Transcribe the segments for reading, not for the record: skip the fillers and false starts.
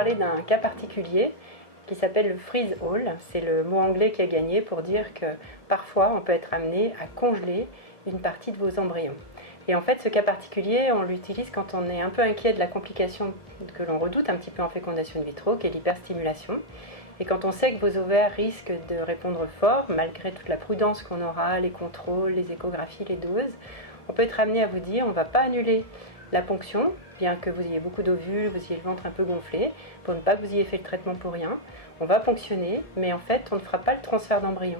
parler d'un cas particulier qui s'appelle le freeze all. C'est le mot anglais qui a gagné pour dire que parfois on peut être amené à congeler une partie de vos embryons. Et en fait, ce cas particulier, on l'utilise quand on est un peu inquiet de la complication que l'on redoute un petit peu en fécondation in vitro, qui est l'hyperstimulation. Et quand on sait que vos ovaires risquent de répondre fort, malgré toute la prudence qu'on aura, les contrôles, les échographies, les doses, on peut être amené à vous dire on ne va pas annuler la ponction, bien que vous ayez beaucoup d'ovules, vous ayez le ventre un peu gonflé, pour ne pas que vous ayez fait le traitement pour rien. On va ponctionner, mais en fait, on ne fera pas le transfert d'embryon.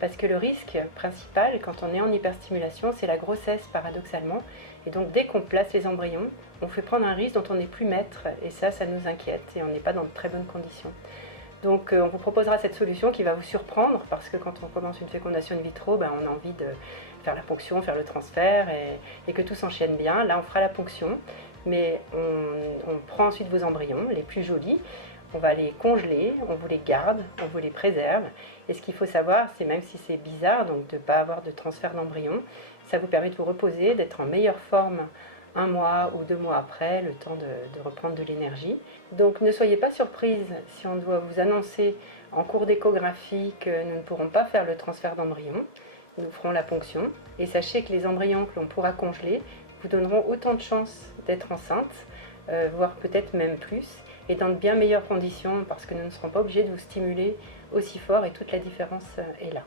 Parce que le risque principal, quand on est en hyperstimulation, c'est la grossesse, paradoxalement. Et donc, dès qu'on place les embryons, on fait prendre un risque dont on n'est plus maître. Et ça nous inquiète et on n'est pas dans de très bonnes conditions. Donc on vous proposera cette solution qui va vous surprendre parce que quand on commence une fécondation in vitro, on a envie de faire la ponction, faire le transfert et que tout s'enchaîne bien. Là on fera la ponction, mais on prend ensuite vos embryons, les plus jolis, on va les congeler, on vous les garde, on vous les préserve. Et ce qu'il faut savoir, c'est même si c'est bizarre donc de ne pas avoir de transfert d'embryon, ça vous permet de vous reposer, d'être en meilleure forme 1 mois ou 2 mois après, le temps de reprendre de l'énergie. Donc ne soyez pas surprise si on doit vous annoncer en cours d'échographie que nous ne pourrons pas faire le transfert d'embryon. Nous ferons la ponction et sachez que les embryons que l'on pourra congeler vous donneront autant de chances d'être enceinte, voire peut-être même plus, et dans de bien meilleures conditions parce que nous ne serons pas obligés de vous stimuler aussi fort et toute la différence est là.